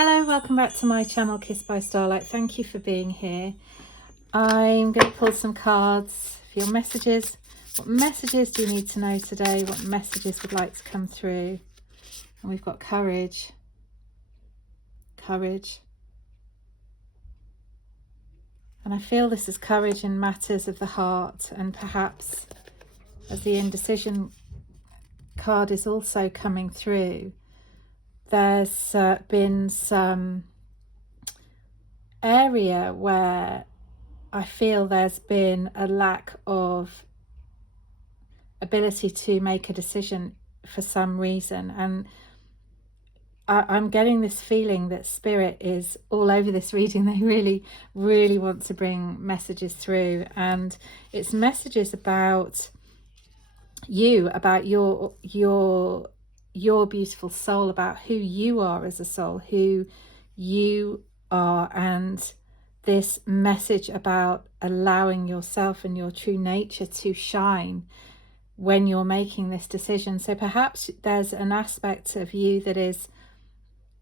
Hello, welcome back to my channel, Kissed by Starlight. Thank you for being here. I'm going to pull some cards for your messages. What messages do you need to know today? What messages would like to come through? And we've got courage. Courage. And I feel this is courage in matters of the heart, and perhaps as the indecision card is also coming through, there's been some area where I feel there's been a lack of ability to make a decision for some reason, and I'm getting this feeling that Spirit is all over this reading. They really want to bring messages through, and it's messages about you, about your beautiful soul, about who you are as a soul, who you are, and this message about allowing yourself and your true nature to shine when you're making this decision. So perhaps there's an aspect of you that is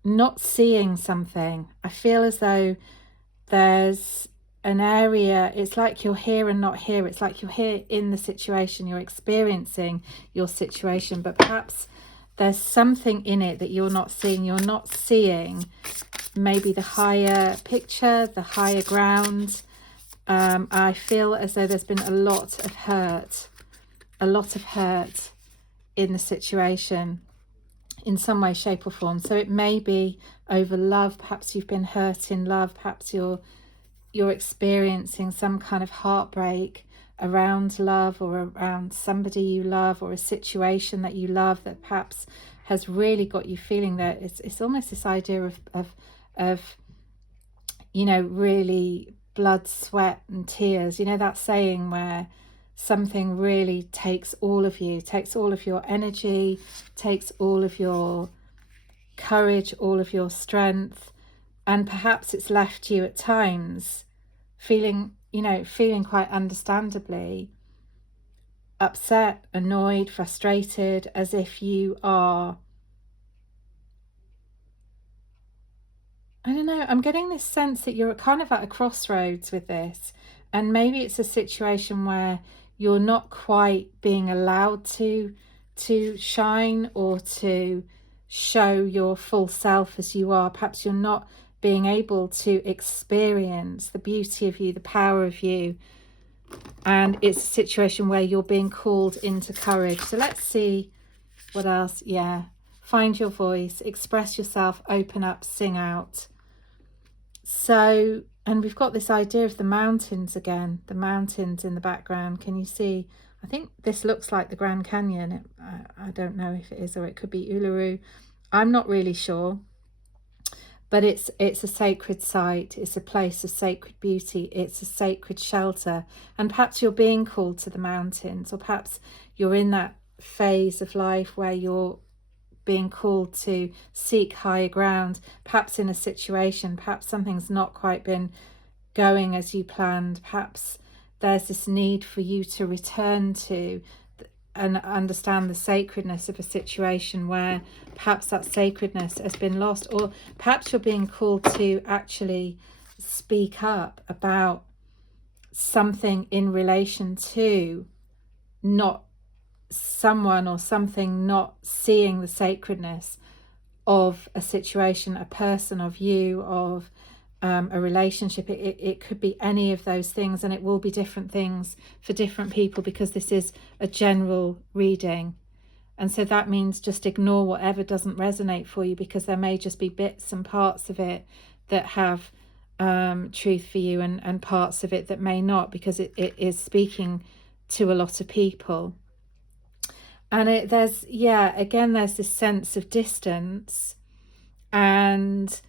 not seeing something. I feel as though there's an area, it's like you're here and not here. It's like you're here in the situation, you're experiencing your situation, but perhaps there's something in it that you're not seeing. You're not seeing maybe the higher picture, the higher ground. I feel as though there's been a lot of hurt in the situation in some way, shape or form. So it may be over love. Perhaps you've been hurt in love. Perhaps you're experiencing some kind of heartbreak around love, or around somebody you love, or a situation that you love that perhaps has really got you feeling that it's almost this idea of really blood, sweat and tears. That saying where something really takes all of you, takes all of your energy, takes all of your courage, all of your strength, and perhaps it's left you at times feeling quite understandably upset, annoyed, frustrated, as if you are, I don't know, I'm getting this sense that you're kind of at a crossroads with this, and maybe it's a situation where you're not quite being allowed to shine or to show your full self as you are. Perhaps you're not being able to experience the beauty of you, the power of you, and it's a situation where you're being called into courage. So let's see what else. Yeah, find your voice, express yourself, open up, sing out. So, and we've got this idea of the mountains again, the mountains in the background. Can you see? I think this looks like the Grand Canyon. I don't know if it is, or it could be Uluru. I'm not really sure. But it's a sacred site. It's a place of sacred beauty. It's a sacred shelter. And perhaps you're being called to the mountains, or perhaps you're in that phase of life where you're being called to seek higher ground, perhaps in a situation, perhaps something's not quite been going as you planned. Perhaps there's this need for you to return to and understand the sacredness of a situation where perhaps that sacredness has been lost, or perhaps you're being called to actually speak up about something in relation to not someone or something not seeing the sacredness of a situation, a person, of you, of a relationship. It could be any of those things, and it will be different things for different people, because this is a general reading. And so that means just ignore whatever doesn't resonate for you, because there may just be bits and parts of it that have truth for you, and parts of it that may not, because it is speaking to a lot of people. And there's this sense of distance and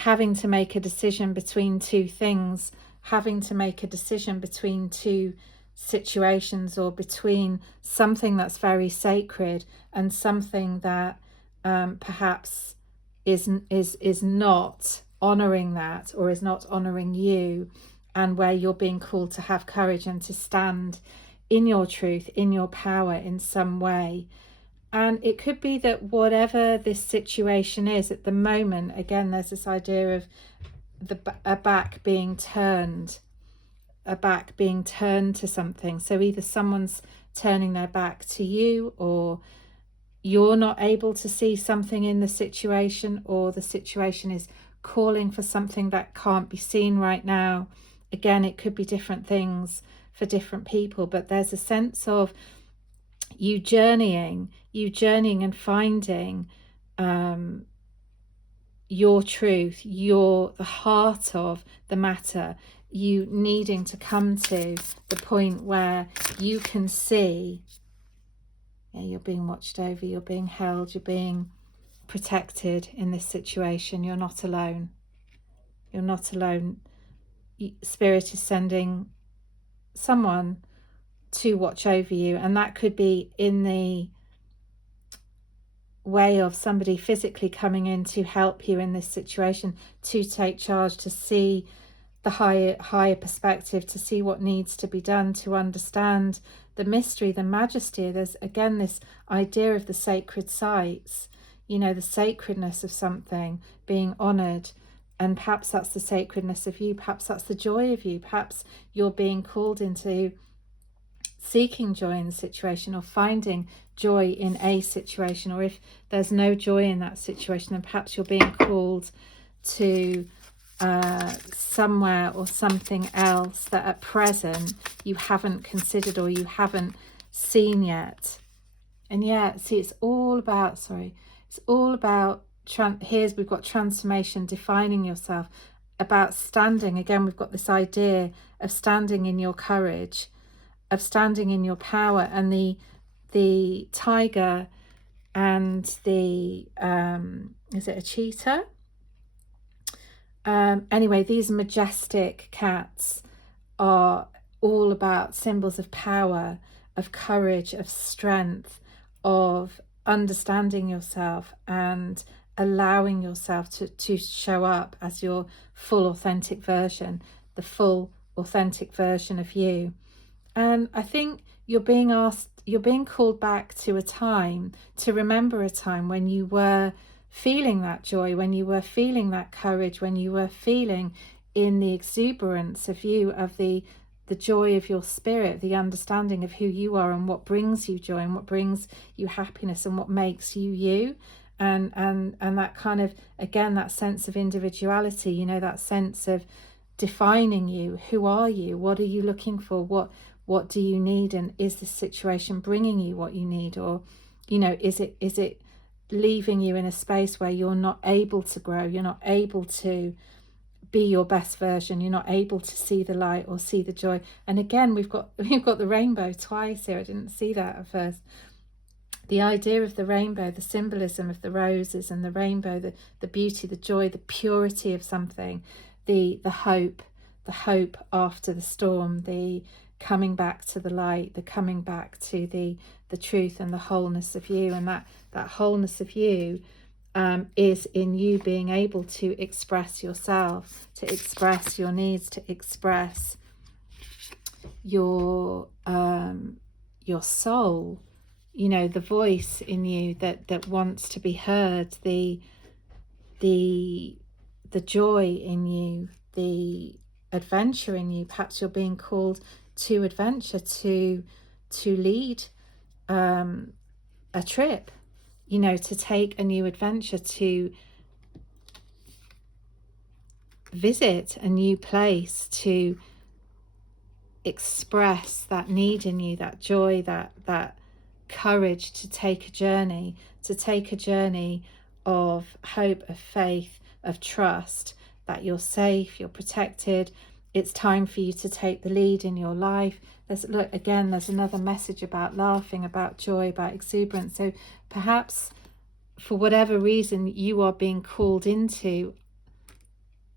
having to make a decision between two things, having to make a decision between two situations, or between something that's very sacred and something that perhaps is not honoring that, or is not honoring you, and where you're being called to have courage and to stand in your truth, in your power in some way. And it could be that whatever this situation is at the moment, again, there's this idea of a back being turned, to something. So either someone's turning their back to you, or you're not able to see something in the situation, or the situation is calling for something that can't be seen right now. Again, it could be different things for different people, but there's a sense of you journeying and finding your truth, the heart of the matter, you needing to come to the point where you can see, you're being watched over, you're being held, you're being protected in this situation. You're not alone. You're not alone. Spirit is sending someone to watch over you, and that could be in the way of somebody physically coming in to help you in this situation, to take charge, to see the higher perspective, to see what needs to be done, to understand the mystery, the majesty. There's again this idea of the sacred sites, the sacredness of something being honored. And perhaps that's the sacredness of you, perhaps that's the joy of you, perhaps you're being called into seeking joy in the situation, or finding joy in a situation. Or if there's no joy in that situation, then perhaps you're being called to somewhere or something else that at present you haven't considered or you haven't seen yet. And see, it's all about we've got transformation, defining yourself, about standing. Again, we've got this idea of standing in your courage, of standing in your power. And the tiger and the is it a cheetah? Anyway, these majestic cats are all about symbols of power, of courage, of strength, of understanding yourself and allowing yourself to show up as your full authentic version, the full authentic version of you. And I think you're being called back to a time, to remember a time when you were feeling that joy, when you were feeling that courage, when you were feeling in the exuberance of you, of the joy of your spirit, the understanding of who you are and what brings you joy and what brings you happiness and what makes you you. And that kind of, again, that sense of individuality, that sense of defining you. Who are you? What are you looking for? What do you need? And is this situation bringing you what you need? Or, is it leaving you in a space where you're not able to grow, you're not able to be your best version, you're not able to see the light or see the joy? And again, we've got the rainbow twice here. I didn't see that at first. The idea of the rainbow, the symbolism of the roses and the rainbow, the beauty, the joy, the purity of something, the hope after the storm, the coming back to the light, the coming back to the truth and the wholeness of you. And that wholeness of you is in you being able to express yourself, to express your needs, to express your soul, the voice in you that wants to be heard, the joy in you, the adventure in you. Perhaps you're being called to adventure, to lead a trip, to take a new adventure, to visit a new place, to express that need in you, that joy, that courage, to take a journey of hope, of faith, of trust, that you're safe, you're protected. It's time for you to take the lead in your life. There's another message about laughing, about joy, about exuberance. So perhaps for whatever reason you are being called into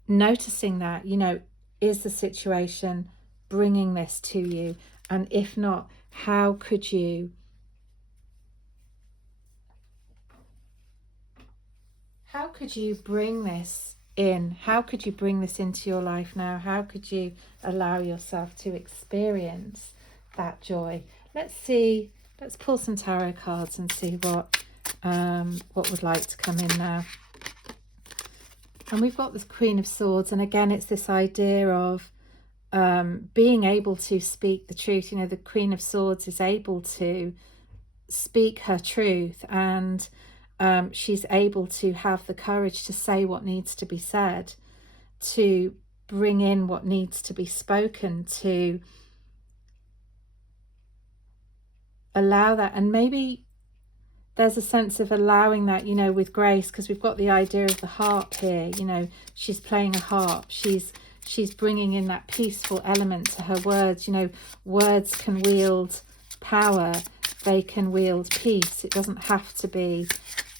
noticing that, is the situation bringing this to you? And if not, how could you bring this in? How could you bring this into your life now? How could you allow yourself to experience that joy? Let's see Let's pull some tarot cards and see what would like to come in now. And we've got the Queen of Swords, and again it's this idea of being able to speak the truth. You know, the Queen of Swords is able to speak her truth, and she's able to have the courage to say what needs to be said, to bring in what needs to be spoken, to allow that. And maybe there's a sense of allowing that, you know, with grace, because we've got the idea of the harp here. You know, she's playing a harp, she's bringing in that peaceful element to her words. You know, words can wield power, they can wield peace. It doesn't have to be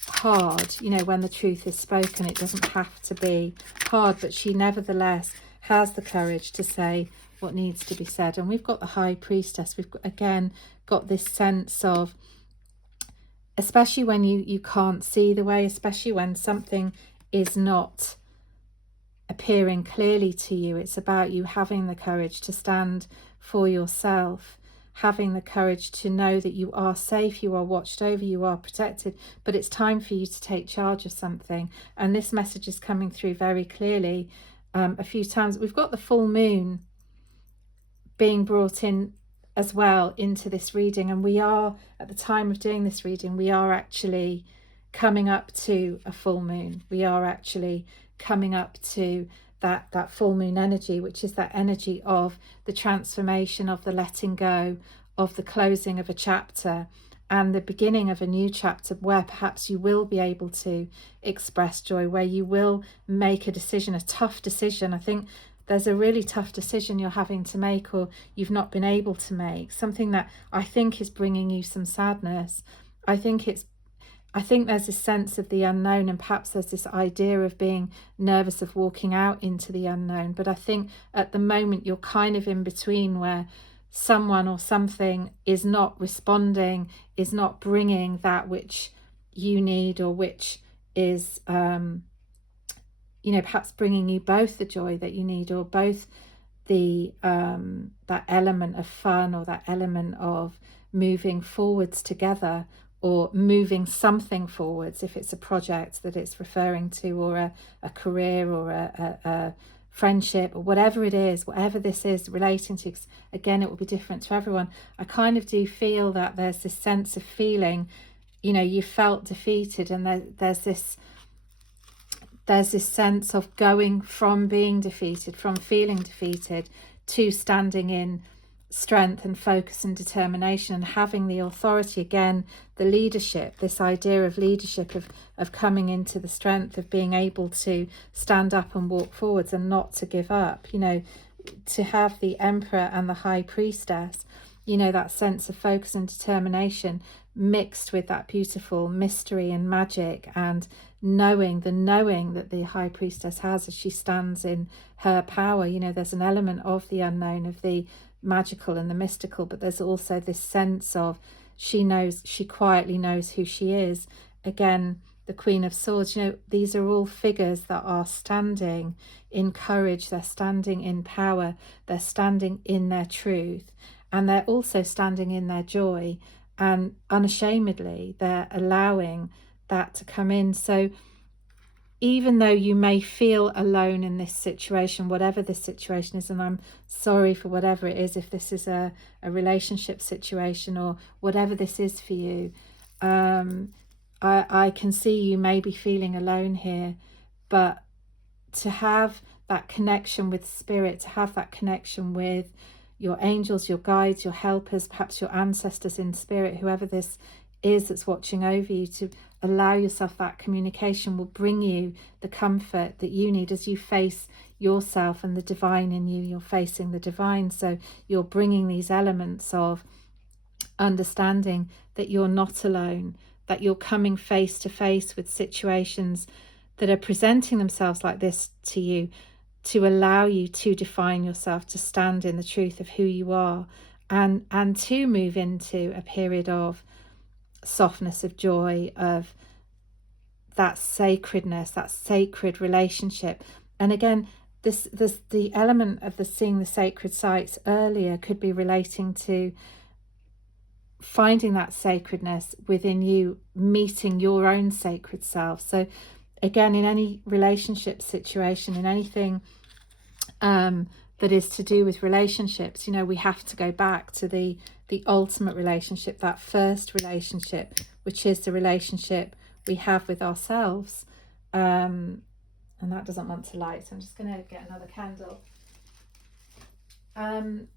hard, you know, when the truth is spoken, it doesn't have to be hard, but she nevertheless has the courage to say what needs to be said. And we've got the High Priestess. We've got, again, got this sense of, especially when you can't see the way, especially when something is not appearing clearly to you, it's about you having the courage to stand for yourself, having the courage to know that you are safe, you are watched over, you are protected, but it's time for you to take charge of something. And this message is coming through very clearly a few times. We've got the full moon being brought in as well into this reading, and we are, at the time of doing this reading, we are actually coming up to a full moon. We are actually coming up to that full moon energy, which is that energy of the transformation, of the letting go, of the closing of a chapter and the beginning of a new chapter, where perhaps you will be able to express joy, where you will make a decision, a tough decision. I think there's a really tough decision you're having to make, or you've not been able to make, something that I think is bringing you some sadness. I think there's this sense of the unknown, and perhaps there's this idea of being nervous of walking out into the unknown. But I think at the moment you're kind of in between, where someone or something is not responding, is not bringing that which you need, or which is you know, perhaps bringing you both the joy that you need, or both the that element of fun, or that element of moving forwards together, or moving something forwards, if it's a project that it's referring to, or a career, or a friendship, or whatever it is, whatever this is relating to. Again, it will be different to everyone. I kind of do feel that there's this sense of feeling, you know, you felt defeated, and there's this sense of going from being defeated, from feeling defeated, to standing in strength and focus and determination, and having the authority. Again, the leadership, this idea of leadership, of coming into the strength of being able to stand up and walk forwards and not to give up. You know, to have the Emperor and the High Priestess, you know, that sense of focus and determination mixed with that beautiful mystery and magic, and knowing that the High Priestess has as she stands in her power. You know, there's an element of the unknown, of the magical and the mystical, but there's also this sense of she quietly knows who she is. Again, the Queen of Swords, you know, these are all figures that are standing in courage, they're standing in power, they're standing in their truth, and they're also standing in their joy, and unashamedly they're allowing that to come in. So even though you may feel alone in this situation, whatever this situation is, and I'm sorry for whatever it is, if this is a relationship situation or whatever this is for you, I can see you may be feeling alone here, but to have that connection with spirit, to have that connection with your angels, your guides, your helpers, perhaps your ancestors in spirit, whoever this is that's watching over you, to allow yourself that communication will bring you the comfort that you need as you face yourself and the divine in you. You're facing the divine, so you're bringing these elements of understanding that you're not alone, that you're coming face to face with situations that are presenting themselves like this to you, to allow you to define yourself, to stand in the truth of who you are, and to move into a period of softness, of joy, of that sacredness, that sacred relationship. And again, this the element of the seeing the sacred sites earlier could be relating to finding that sacredness within you, meeting your own sacred self. So again, in any relationship situation, in anything that is to do with relationships, you know, we have to go back to the ultimate relationship, that first relationship, which is the relationship we have with ourselves. And that doesn't want to light, so I'm just going to get another candle. And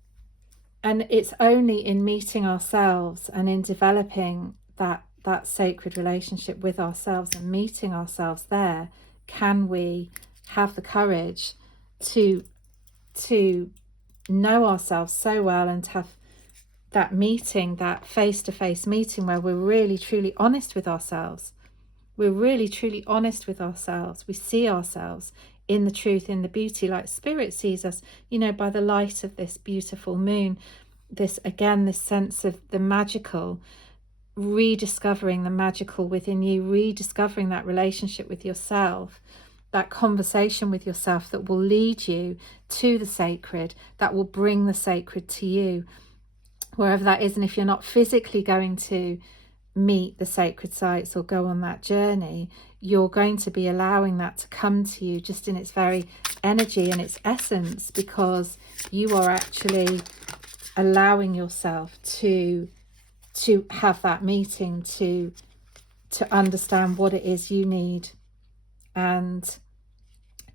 it's only in meeting ourselves and in developing that sacred relationship with ourselves and meeting ourselves there, can we have the courage to know ourselves so well and have that meeting, that face-to-face meeting where we're really truly honest with ourselves. We're really truly honest with ourselves. We see ourselves in the truth, in the beauty, like Spirit sees us, you know, by the light of this beautiful moon. This, again, this sense of the magical, rediscovering the magical within you, rediscovering that relationship with yourself, that conversation with yourself that will lead you to the sacred, that will bring the sacred to you, wherever that is. And if you're not physically going to meet the sacred sites or go on that journey, you're going to be allowing that to come to you just in its very energy and its essence, because you are actually allowing yourself to have that meeting, to understand what it is you need and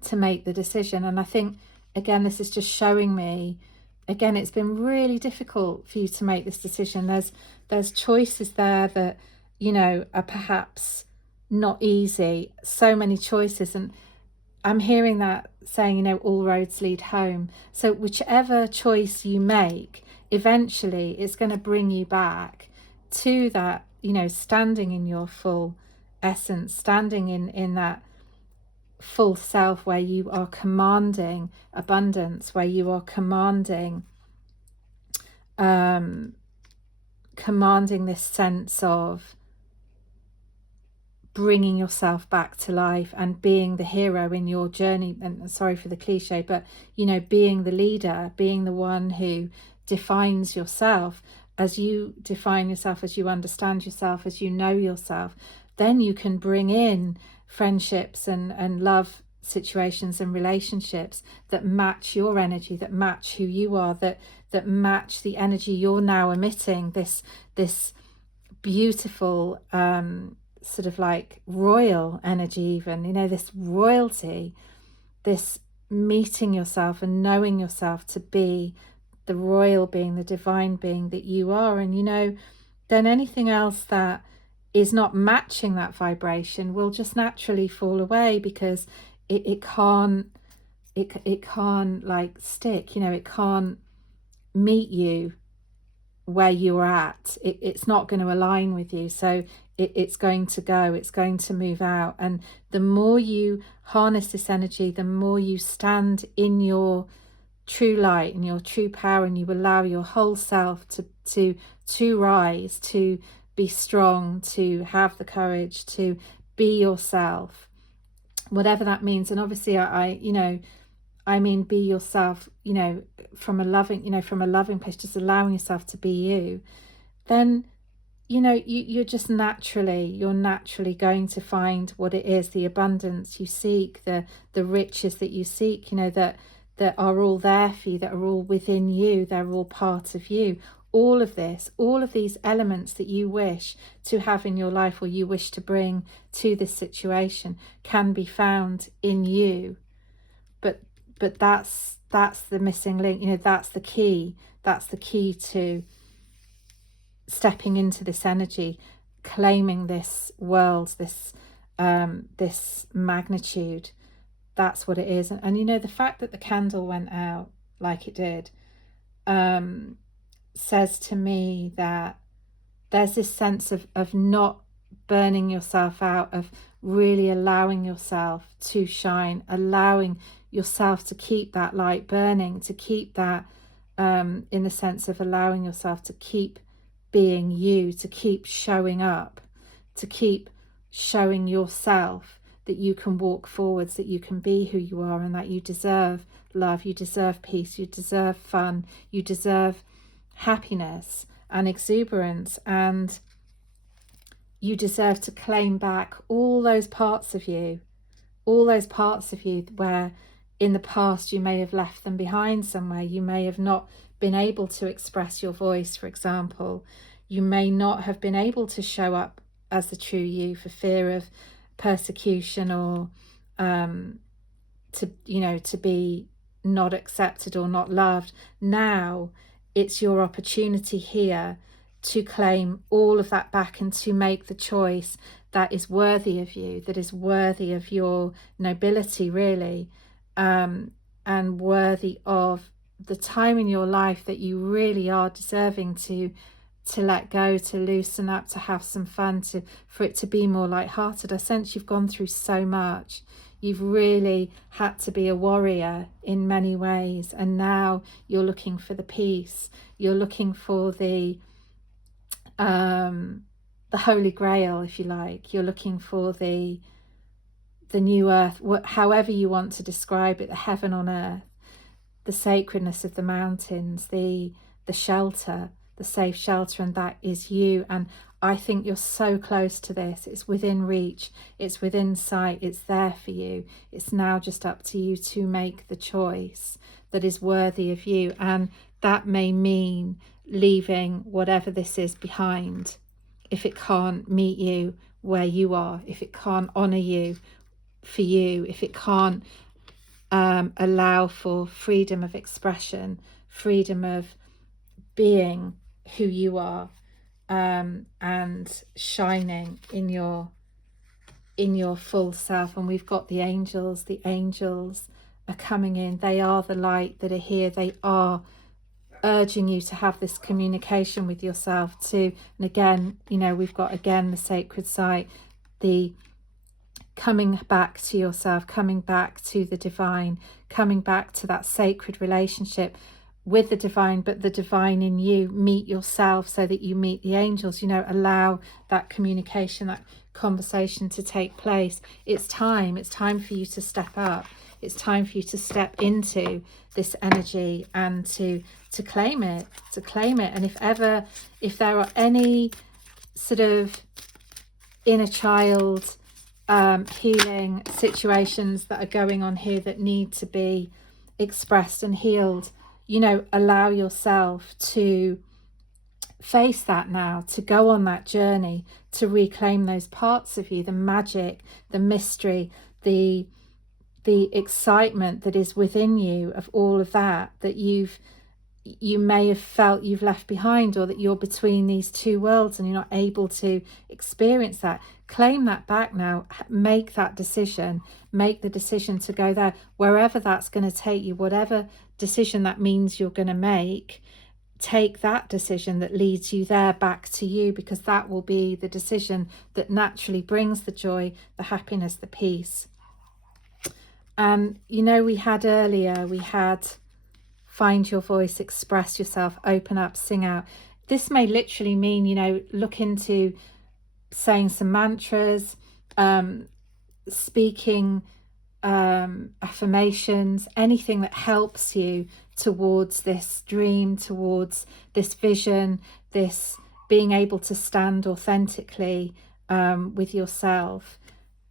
to make the decision. And I think, again, this is just showing me, again, it's been really difficult for you to make this decision. There's choices there that, you know, are perhaps not easy, so many choices. And I'm hearing that saying, you know, all roads lead home. So whichever choice you make, eventually it's going to bring you back to that, you know, standing in your full essence, standing in that full self, where you are commanding abundance, where you are commanding this sense of bringing yourself back to life and being the hero in your journey. And sorry for the cliche, but, you know, being the leader, being the one who defines yourself. As you define yourself, as you understand yourself, as you know yourself, then you can bring in friendships and love situations and relationships that match your energy, that match who you are, that match the energy you're now emitting, this beautiful sort of like royal energy, even, you know, this royalty, this meeting yourself and knowing yourself to be the royal being, the divine being that you are. And, you know, then anything else that is not matching that vibration will just naturally fall away, because it can't like stick, you know, it can't meet you where you're at. It's not going to align with you, so it's going to go, it's going to move out. And the more you harness this energy, the more you stand in your true light and your true power, and you allow your whole self to rise, to be strong, to have the courage to be yourself, whatever that means. And obviously I you know, I mean, be yourself, you know, from a loving, you know, from a loving place, just allowing yourself to be you. Then, you know, you're naturally going to find what it is, the abundance you seek, the riches that you seek, you know, that are all there for you, that are all within you, they're all part of you. All of this, all of these elements that you wish to have in your life, or you wish to bring to this situation, can be found in you. But that's the missing link, you know, that's the key to stepping into this energy, claiming this world, this magnitude. That's what it is. And you know, the fact that the candle went out like it did says to me that there's this sense of not burning yourself out, of really allowing yourself to shine, allowing yourself to keep that light burning, to keep that in the sense of allowing yourself to keep being you, to keep showing up, to keep showing yourself that you can walk forwards, that you can be who you are, and that you deserve love, you deserve peace, you deserve fun, you deserve happiness. and exuberance, and you deserve to claim back all those parts of you, where in the past you may have left them behind somewhere. You may have not been able to express your voice, for example. You may not have been able to show up as the true you for fear of persecution, or to be not accepted or not loved. Now it's your opportunity here to claim all of that back and to make the choice that is worthy of you, that is worthy of your nobility, really, and worthy of the time in your life that you really are deserving to let go, to loosen up, to have some fun, for it to be more lighthearted. I sense you've gone through so much. You've really had to be a warrior in many ways, and now you're looking for the peace. You're looking for the Holy Grail, if you like. You're looking for the new earth, however you want to describe it, the heaven on earth, the sacredness of the mountains, the shelter, the safe shelter, and that is you. And I think you're so close to this. It's within reach, it's within sight, it's there for you. It's now just up to you to make the choice that is worthy of you. And that may mean leaving whatever this is behind, if it can't meet you where you are, if it can't honor you for you, if it can't allow for freedom of expression, freedom of being who you are, and shining in your full self. And we've got the angels are coming in. They are the light that are here. They are urging you to have this communication with yourself too. And again, we've got the sacred site, the coming back to yourself, coming back to the divine, coming back to that sacred relationship with the divine, but the divine in you. Meet yourself so that you meet the angels. Allow that communication, that conversation to take place. It's time for you to step up. It's time for you to step into this energy and to claim it, And if there are any sort of inner child healing situations that are going on here that need to be expressed and healed, allow yourself to face that now, to go on that journey, to reclaim those parts of you, the magic, the mystery, the excitement that is within you, of all of that you may have felt you've left behind, or that you're between these two worlds and you're not able to experience that. Claim that back now. Make that decision. Make the decision to go there, wherever that's going to take you, whatever decision that means you're going to make. Take that decision that leads you there, back to you, because that will be the decision that naturally brings the joy, the happiness, the peace. And we had find your voice, express yourself, open up, sing out. This may literally mean, look into saying some mantras, speaking affirmations, anything that helps you towards this dream, towards this vision, this being able to stand authentically with yourself.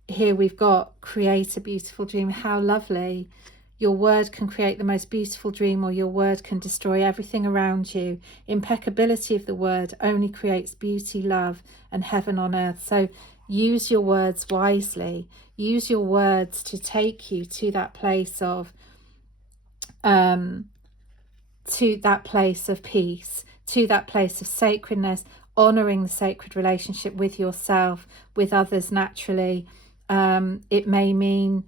Here we've got create a beautiful dream. How lovely. Your word can create the most beautiful dream, or your word can destroy everything around you. Impeccability of the word only creates beauty, love, and heaven on earth. So use your words wisely. Use your words to take you to that place of peace, to that place of sacredness, honoring the sacred relationship with yourself, with others naturally. It may mean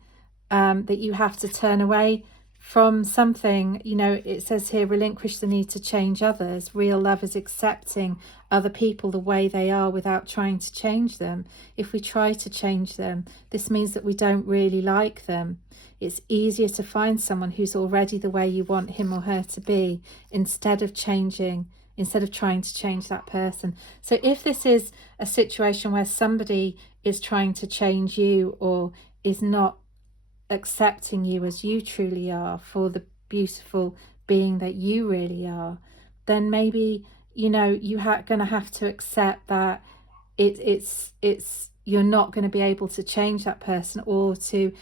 that you have to turn away from something. It says here, relinquish the need to change others. Real love is accepting other people the way they are without trying to change them. If we try to change them, this means that we don't really like them. It's easier to find someone who's already the way you want him or her to be, instead of trying to change that person. So if this is a situation where somebody is trying to change you, or is not accepting you as you truly are, for the beautiful being that you really are, then maybe you know, going to have to accept that it's you're not going to be able to change that person or to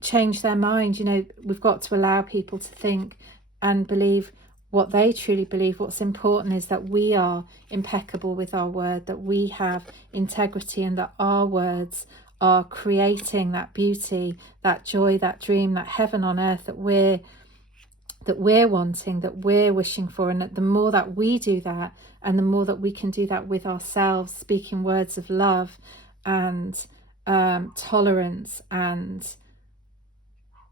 change their mind. You know, we've got to allow people to think and believe what they truly believe. What's important is that we are impeccable with our word, that we have integrity, and that our words are creating that beauty, that joy, that dream, that heaven on earth that we're wanting, that we're wishing for. And that the more that we do that, and the more that we can do that with ourselves, speaking words of love and tolerance and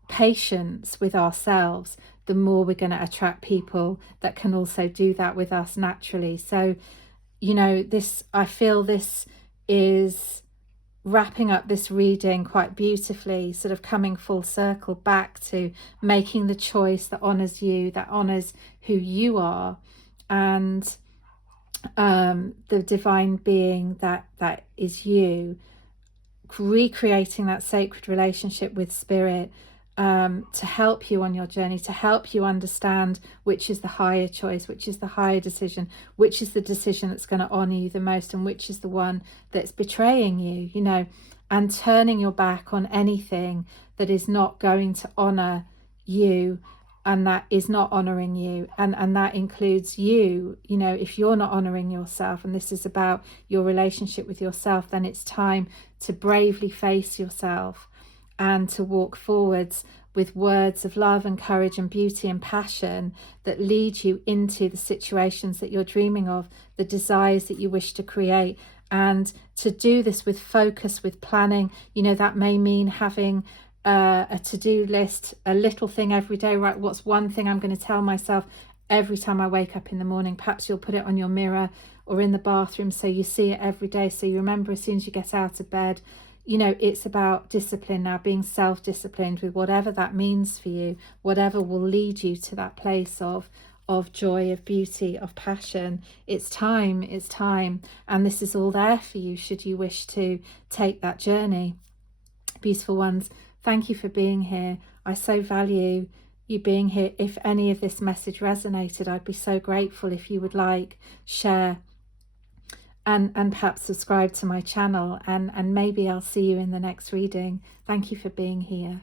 patience with ourselves, the more we're going to attract people that can also do that with us naturally. So, you know, I feel this is wrapping up this reading quite beautifully, sort of coming full circle back to making the choice that honors you, that honors who you are, and the divine being that is you, recreating that sacred relationship with spirit, to help you on your journey, to help you understand which is the higher choice, which is the higher decision, which is the decision that's going to honor you the most, and which is the one that's betraying you, you know, and turning your back on anything that is not going to honor you and that is not honoring you. And that includes you. You know, if you're not honoring yourself, and this is about your relationship with yourself, then it's time to bravely face yourself and to walk forwards with words of love and courage and beauty and passion that lead you into the situations that you're dreaming of, the desires that you wish to create. And to do this with focus, with planning. You know, that may mean having a to-do list, a little thing every day, right? What's one thing I'm going to tell myself every time I wake up in the morning? Perhaps you'll put it on your mirror or in the bathroom so you see it every day, so you remember as soon as you get out of bed. You know, it's about discipline now, being self-disciplined with whatever that means for you, whatever will lead you to that place of joy, of beauty, of passion. It's time. And this is all there for you should you wish to take that journey. Beautiful ones, thank you for being here. I so value you being here. If any of this message resonated, I'd be so grateful if you would like, share, and perhaps subscribe to my channel, and maybe I'll see you in the next reading. Thank you for being here.